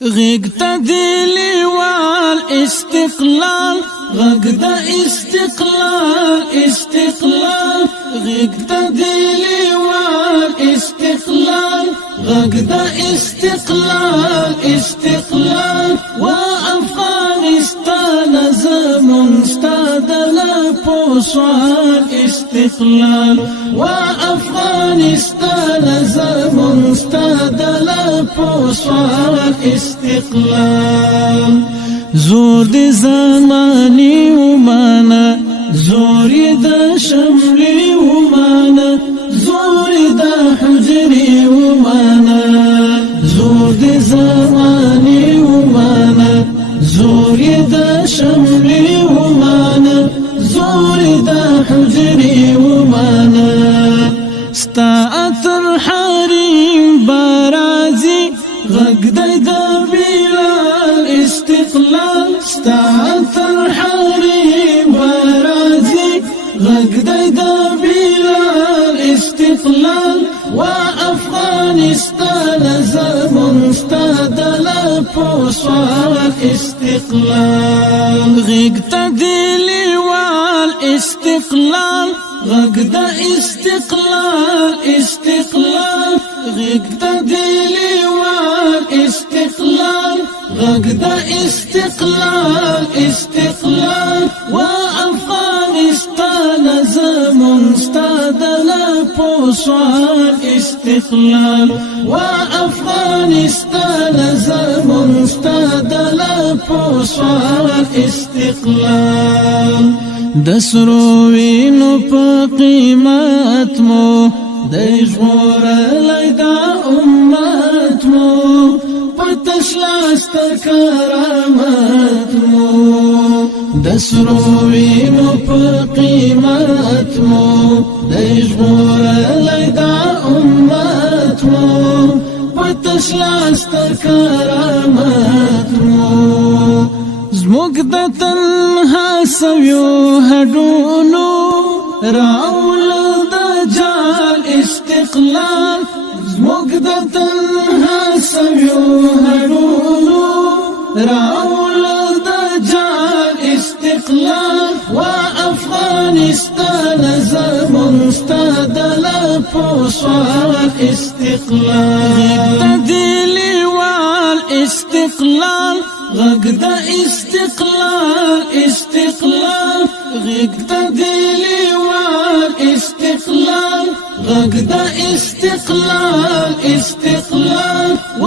غیگتا دیلیوال استقلال غگدا استقلال استقلال غیگتا دیلیوال استقلال غگدا استقلال استقلال و افغانستان زمون ستادلا پوسوال استقلال و افغانستان زمون ستادلا پوسوال استقلال زور دی زمانی ومانا زوری دا شملی ومانا زوری دا حجری ومانا زور دی زمانی ومانا زوری دا شملی ومانا زوری دا حجری ومانا ستا اتر حریم بارازی غگدای دا بیلال استقلال ستاعت الحریم بارازی غگدای دا بیلال استقلال و افغانستان زمون ستادلا پوسوال استقلال غگتا دیلیوال استقلال غگدا استقلال استقلال غگدا دیلیوال استقلال غگدا استقلال استقلال و افغانستان زمون ستادلا پوسوال استقلال و افغانستان زمون ستادلا پوسوال استقلال دسرو وینو پا قیمت مو دیجور لیدا امت مو پتشلاست کرامت مو دسرو وینو پا قیمت مو دیجور لیدا امت مو پتشلاست کرامت مو زموږ د تنها سویو هډونو راول د جال استقلال زموږ د تنها سویو هډونو راول د جال استقلال و افغانستان زمون ستادلا پوسوال استقلال تدلیوال استقلال غگدا استقلال استقلال غگدا دیلیوال استقلال غگدا استقلال استقلال و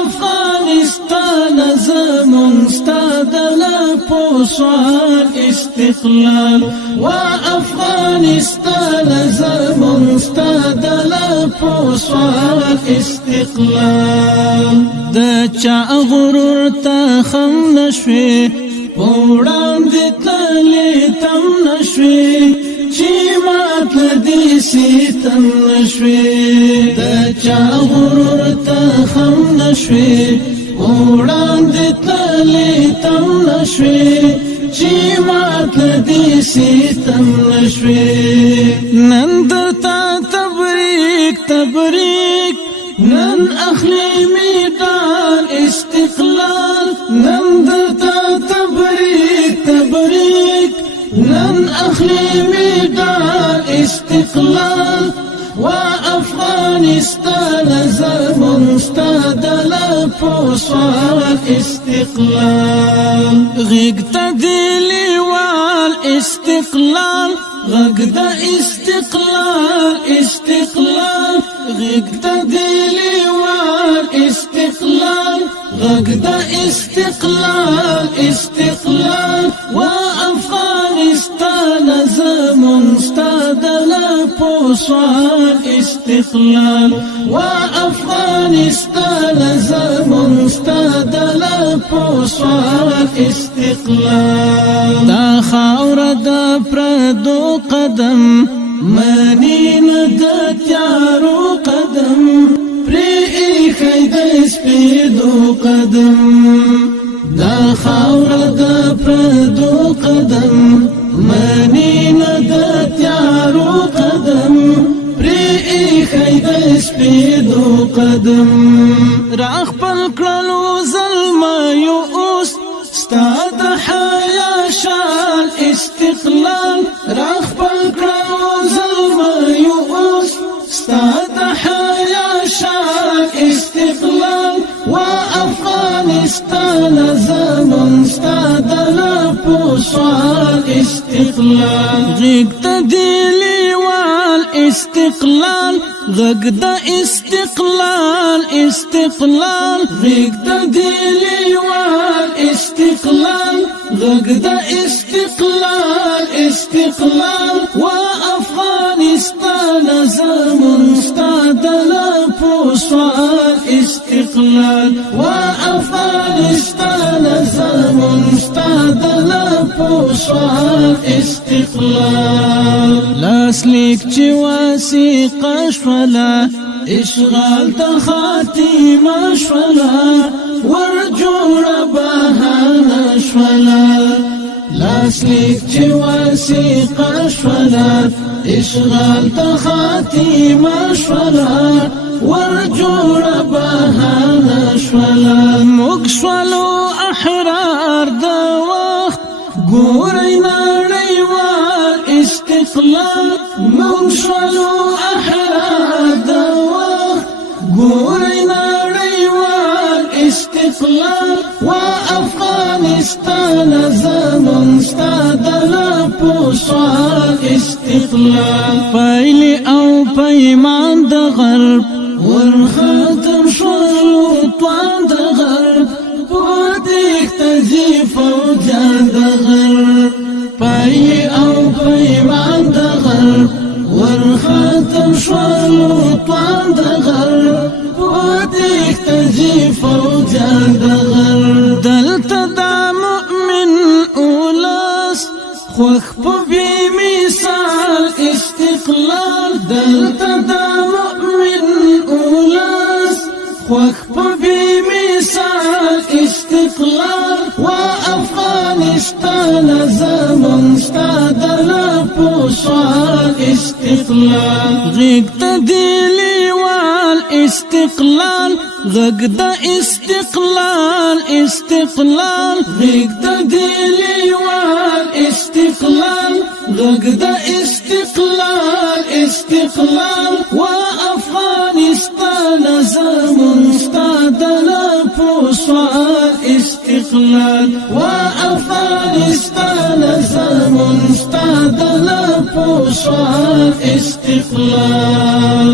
افغانستان زمون ستادلا پوسوال استقلال و افغانستان زمون ستادلا پوسوال استقلال د چا غرور تا خم نشوي پوڑان دی تلی تم نشوي چی مات دی سیتم نشوي د چا غرور تا خم نشوي پوڑان دی تلی تم نشوي چی مات دی سیتم نشوي نن درتا تبریک تبریک نن اخلی میدان استقلال نن درتا تبریک تبریک نن اخلی میدان استقلال و افغانستان زمون ستادلا پوسوال استقلال غگتا دیلیوال استقلال غگدا استقلال استقلال غگدا دیلیوال استقلال غگدا استقلال استقلال و افغانستان زمون ستادلا پوسوال استقلال و افغانستان زمون ستادلا پوسوال استقلال دا خاور دا پردو قدم منین دا تیارو قدم پری ایخی دا سپیدو قدم دا خاور دا پردو قدم منین دا تیارو قدم پری ایخی دا سپیدو قدم راخ پل کلو زل استقلال راخ پکړو زلمیو اوس ستا د حیا شان استقلال و افغانستان زمون ستا د لپو سوال استقلال غږ د لیوال استقلال غږ د استقلال استقلال غږ د لیوال استقلال غږ د استقلال استقلال و افغانستان زمون ستا د لپو سوال استقلال و افغانستان زمون ستا د لپو سوال استقلال لاسلیک چې وثیقه شوله اشغال ته خاتمه شوله ورجوړه بهانه شوله لاسلیک چې وثیقه شوله اشغال ته خاتمه شوله ورجوړه بهانه شوله موږ شولو احرار د وخت ګورئ نړیوال استقلال موږ شولو احرار د وخت ګورئ نړیوال استقلال و افغانستان زمون ستا د لپو سوال استقلال پایلې او پیمان د غرب ورختم شولو توان د غرب تجي فوجان د غرب پایلې او پیمان د غرب ورختم شولو توان د غرب تجي فوجان د غرب دلته دا مؤمن اولاس خوخ په بی مثال استقلال دلته دا مؤمن اولاس خوخ په بی مثال استقلال و افغانستان زمون ستا د لپو سوال استقلال غږ د لیوال استقلال غږ د استقلال استقلال غږ د لیوال استقلال غږ د استقلال استقلال و افغانستان زمون ستا د لپو سوال استقلال و افغانستان زمون ستا د لپو سوال استقلال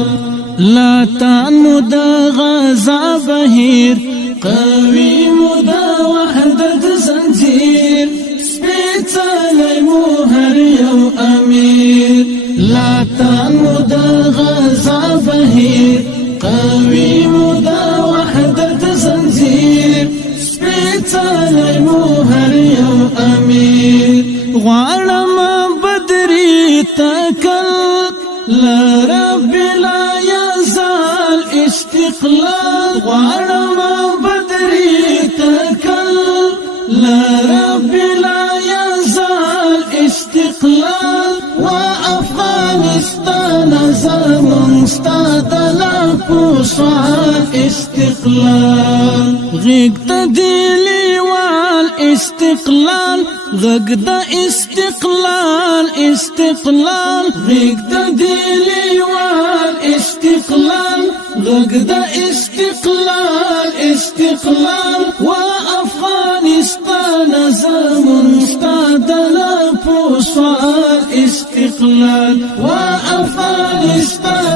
لا تنمو د غزا بهیر قوي مو د وحدت زنجیر سپېڅلی مو هر یو امیر لا تنمو د غزا بهیر قوي مو د وحدت زنجیر سپېڅلی مو هر یو امیر غواړم بدري تکل لرب لا يزال استقلال غواړم بدري تکل لرب لا يزال استقلال و افغانستان زمون ستا د لپو سوال استقلال غږ د لیوال استقلال غږ د استقلال استقلال غږ د لیوال استقلال غږ د استقلال استقلال و افغانستان زمون ستا د لپو سوال استقلال و افغانستان